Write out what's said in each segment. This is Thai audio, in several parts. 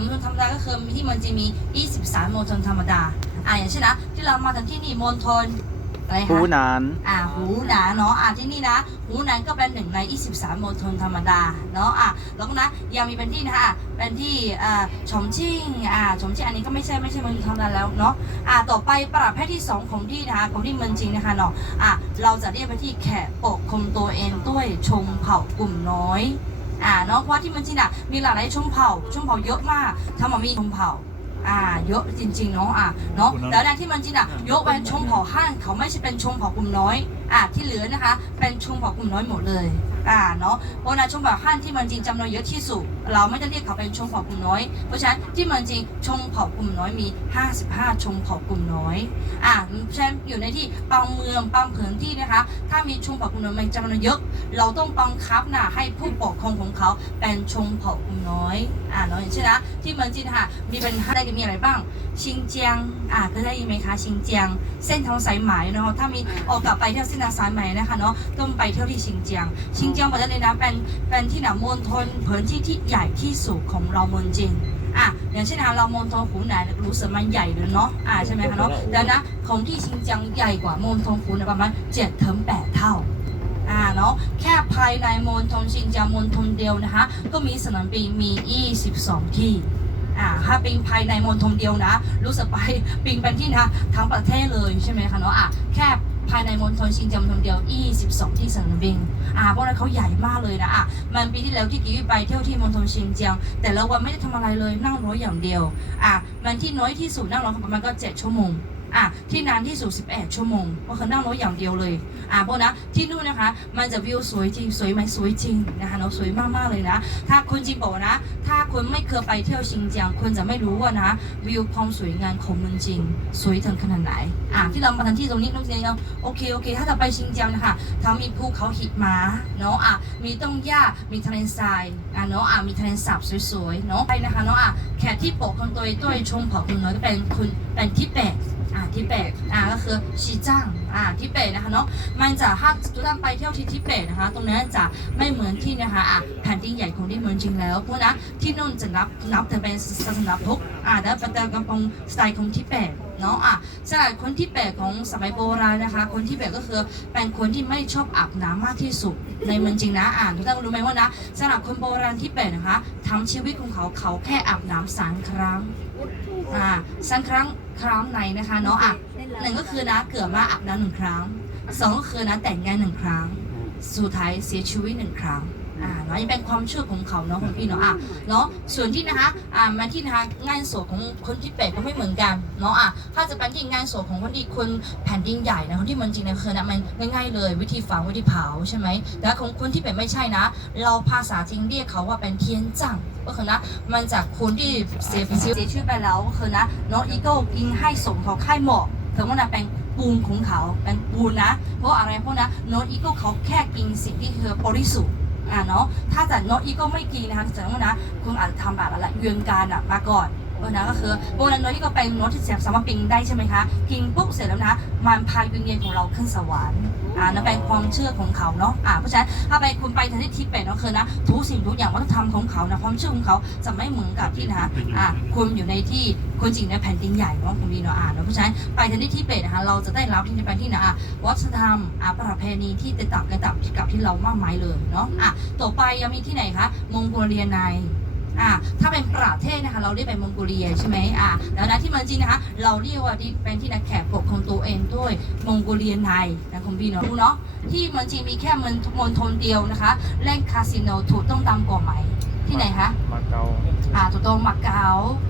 มณฑลธรรมดาก็คือที่มันจะมี 23มณฑลธรรมดา อ่าอย่างเช่นนะที่เรามาถึงที่นี่มณฑลอะไรหูคะหนาน อ่าหูหนานเนาะอ่าที่นี่นะหูหนานก็เป็นหนึ่งใน 23มณฑลธรรมดาเนาะอ่าแล้วก็นะยังมีเป็นที่นะคะเป็นที่อ่าฉงชิ่งอ่าฉงชิ่งอันนี้ก็ไม่ใช่ไม่ใช่มณฑลธรรมดาแล้วเนาะอ่าต่อไปประเภทที่สองของที่นะคะของที่เมืองจีนนะคะเนาะอ่าเราจะเรียกไปที่แขกปกคลุมตัวเองด้วยชงเผ่ากลุ่มน้อย อ่าเนาะเพราะที่เมืองจีนอะมีหลากหลายชนเผ่าชนเผ่าเยอะมากทั้งหมดมีชนเผ่าอ่าเยอะจริงๆเนาะอ่าเนาะแล้วในที่เมืองจีนอะยกเว้นชนเผ่าฮั่นเขาไม่ใช่เป็นชนเผ่ากลุ่มน้อยอ่าที่เหลือนะคะ เป็นชนเผ่ากลุ่มน้อยหมดเลย อ่าเนาะเพราะในชนเผ่าฮั่นที่เมืองจีนจำนวนเยอะที่สุด เราไม่ได้เรียกเขาเป็นชนเผ่ากลุ่มน้อย เพราะฉะนั้นที่เมืองจีนชนเผ่ากลุ่มน้อยมี 55ชนเผ่ากลุ่มน้อยอ่าเพราะฉะนั้นอยู่ในที่บางเมืองบางพื้นที่นะคะ ถ้ามีชนเผ่ากลุ่มน้อยมันจำนวนเยอะ เราต้องบังคับนะให้ผู้ปกครองของเขาเป็นชนเผ่ากลุ่มน้อยอ่าเนาะอย่างเช่นนะที่เมืองจีนค่ะมีเป็นห้าได้มีอะไรบ้างชิงเจียงอ่าเคยได้ยินไหมคะชิงเจียง เส้นทางสายไหมเนาะถ้ามีออกกลับไปเที่ยวเส้นทางสายไหมนะคะเนาะต้องไปเที่ยวที่ชิงเจียงชิงเจียงปัจจุบันนะเป็นเป็นที่หนามณฑลพื้นที่ที่ใหญ่ที่สุดของเราเมืองจีนอะอย่างเช่นนะคะเรามณฑลหูหนานรู้สึกมันใหญ่เลยเนาะอ่าใช่ไหมคะเนาะแต่นะของที่ชิงเจียงใหญ่กว่ามณฑลหูหนานประมาณเจ็ดถึงแปดเท่าอ่าเนาะแค่ภายในมณฑลชินเจียงมณฑลเดียวนะคะก็มีสนามบินมี22ที่อ่าถ้าบินภายในมณฑลเดียวนะ รู้สึกไปบินเป็นที่นะทั้งประเทศเลยใช่ไหมคะเนาะอะแค่ ภายในมณฑลชิงเจียงมณฑลเดียว 22 ที่สนามบินอ่าเพราะนั้นเขาใหญ่มากเลยนะอะมันปีที่แล้วที่กีวีไปเที่ยวที่มณฑลชิงเจียง แต่ละวันไม่ได้ทำอะไรเลยนั่งรถอย่างเดียวอะมันที่น้อยที่สุดนั่งรถประมาณก็ 7 ชั่วโมง อะที่นานที่สุด11ชั่วโมงก็คือนั่งรถอย่างเดียวเลยอ่าเพราะนะที่นู่นนะคะ มันจะวิวสวยจริงสวยไหมสวยจริงนะคะเนาะสวยมากๆเลยนะ ถ้าคุณจริงบอกนะ ถ้าคุณไม่เคยไปเที่ยวชินเจียงคุณจะไม่รู้ว่านะ วิวความสวยงามของเมืองจีนสวยถึงขนาดไหนอ่าที่เรามาทันที่ตรงนี้น้องเจนก็โอเคโอเค ถ้าจะไปชินเจียงนะคะเขามีภูเขาหิมะเนาะอะมีต้นหญ้ามีทะเลทรายอะเนาะอะมีทะเลสาบสวยๆเนาะไปนะคะเนาะอะแขกที่ปกครองตัวด้วยชมเผ่าคุณน้อยก็เป็นคุณเป็นทิเบต อ่าทิเบตอ่าก็ คือชีจังอ่าทิเบตนะคะเนาะมันจะถ้าทุกท่านไปเที่ยวที่ทิเบตนะคะตรงนั้นจะไม่เหมือนที่นะคะอะแผ่นดินใหญ่ของที่เมืองจริงแล้วเพราะนะที่นู่นจะนับนับแต่เป็นศาสนาพุทธอ่าแล้วเป็นกำปองสไตล์ของทิเบตเนาะอะสำหรับคนทิเบตของสมัยโบราณนะคะ คนทิเบตก็คือเป็นคนที่ไม่ชอบอาบน้ำมากที่สุดในเมืองจริงนะอ่านทุกท่านรู้ไหมว่านะสำหรับคนโบราณทิเบตนะคะทั้งชีวิตของเขาเขาแค่อาบน้ำสามครั้งอ่าสักครั้งครั้งในนะคะเนาะอะ หนึ่งก็คือนะเกิดมาอาบน้ำหนึ่งครั้งสองก็คือนะแต่งงานหนึ่งครั้ง สุดท้ายเสียชีวิตหนึ่งครั้งอ่าเนาะนี่เป็นความเชื่อของเขาเนาะคุณพี่เนาะอะเนาะส่วนที่นะคะอ่ามาที่นะคะงานศพของคนที่เป็ดก็ไม่เหมือนกันเนาะอะถ้าจะเป็นที่งานศพของคนที่คนแผ่นดินใหญ่นะคนที่มันจริงนะคือนะมันง่ายๆเลย วิธีฝังวิธีเผาใช่ไหมแต่ของคนที่เป็ดไม่ใช่นะ เราภาษาจีนเรียกเขาว่าเป็นเทียนจังก็คือนะมันจากคนที่เสียชีวิตเสียชีวิตไปแล้วก็คือนะเน้องอีโก้กินให้สมเขาค่ายหมอก คำว่านะแปลงปูนของเขาแปลงปูนนะ เพราะอะไรเพราะนะน้องอีโก้เขาแค่กินสิ่งที่คือบริสุทธิ์อ่าเนาะถ้าแต่น้องอีโก้ไม่กินนะคะแสดงว่านะคุณอาจจะทำแบบอะไรเยือนการอะมาก่อน เออนะก็คือโบนันน้อยที่ก็เป็นโน้ตที่สามารถปิงได้ใช่ไหมคะกินปุ๊บเสร็จแล้วนะ มันพาวิญญาณของเราขึ้นสวรรค์อ่านั่นเป็นความเชื่อของเขาเนาะอ่าเพราะฉะนั้นถ้าไปคุณไปทางที่ทิเบตเนาะคือนะทุกสิ่งทุกอย่างวัฒนธรรมของเขานะความเชื่อของเขาจะไม่เหมือนกับที่นะคะอ่าคุณอยู่ในที่คุณจริงในแผ่นดินใหญ่เนาะคุณดีเนาะอ่าเนาะเพราะฉะนั้นไปทางที่ทิเบตนะคะเราจะได้รับที่จะไปที่นอะวัฒนธรรมอ่าประเพณีที่แตกต่างกันกับที่เรามากมายเลยเนาะอะต่อไปยังมีที่ไหนคะมงโกเลียใน อ่าถ้าเป็นประเทศนะคะ เราเรียกเป็นมองโกเลียใช่ไหมอ่าแล้วนะที่เมืองจีนนะคะ เราเรียกว่าที่เป็นที่นักแขกปกของตัวเองด้วยมองโกเลียในนะคุณพี่เนาะรู้เนาะที่เมืองจีนมีแค่เมืองมณฑลเดียวนะคะเล่นคาสิโนถูกต้องตามกฎหมายที่ไหนคะมาเกาอ่าถูกต้องมาเก๊า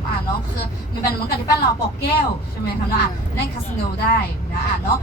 อ่าเนาะคือมันเป็นเหมือนกับที่บ้านเราปอกแก้วใช่ไหมคะเนาะอะเล่นคาสิโนได้นะอ่าเนาะ